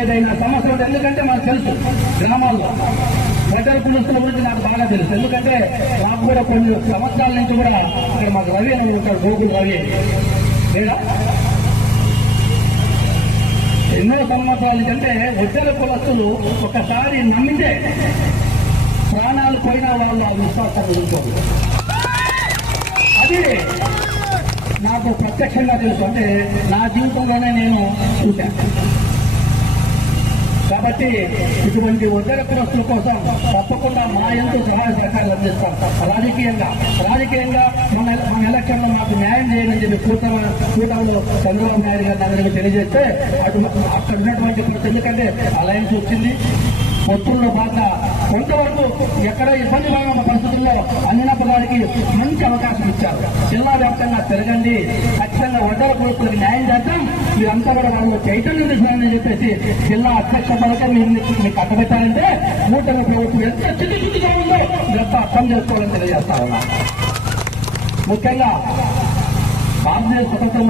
ఏదైనా సమస్య ఉంటే, ఎందుకంటే మనకు తెలుసు గ్రామాల్లో ప్రజల కులస్తుల గురించి నాకు బాగా తెలుసు. ఎందుకంటే నాకు కూడా కొన్ని సంవత్సరాల నుంచి కూడా ఇక్కడ మాకు రవి అని ఉంటాడు, గోకుల్ రవి లేదా ఎన్నో సంవత్సరాల కంటే ఒడ్డెల కులస్తులు ఒకసారి నమ్మితే ప్రాణాలు పోయిన వాళ్ళు ఆ విశ్వాసం వదులుకోరు. అది నాకు ప్రత్యక్షంగా తెలుసు, అంటే నా జీవితంలోనే నేను చూశాను. కాబట్టి ఇటువంటి ఒడ్డెల కులస్తుల కోసం తప్పకుండా మా ఎంతో సహాయ సహకారాలు అందిస్తాం. రాజకీయంగా మన ఎలక్షన్ లో మాకు న్యాయం చేయని చెప్పి కూటమిలో చంద్రబాబు నాయుడు గారు అందరికీ తెలియజేస్తే అక్కడ ఉన్నటువంటి ఎందుకంటే అలయన్స్ వచ్చింది, పొత్తుల్లో భాగంగా కొంతవరకు ఎక్కడ ఇబ్బంది ఉన్న పరిస్థితుల్లో అన్నప్ప గారికి మంచి అవకాశం ఇచ్చారు. జిల్లా వ్యాప్తంగా తిరగండి, ఖచ్చితంగా ఒడ్డల కులస్తులకు న్యాయం చేద్దాం, మీరంతా కూడా వాళ్ళు చైతన్యం తీసుకుని చెప్పేసి జిల్లా అధ్యక్ష పథకం మీకు కట్టబెట్టాలంటే కూటమి ప్రభుత్వం ఎంత చిట్టుగా ఉందో ఎంత అర్థం చేసుకోవాలని తెలియజేస్తా ఉన్నా. ముఖ్యంగా భారతదేశ స్వతంత్రం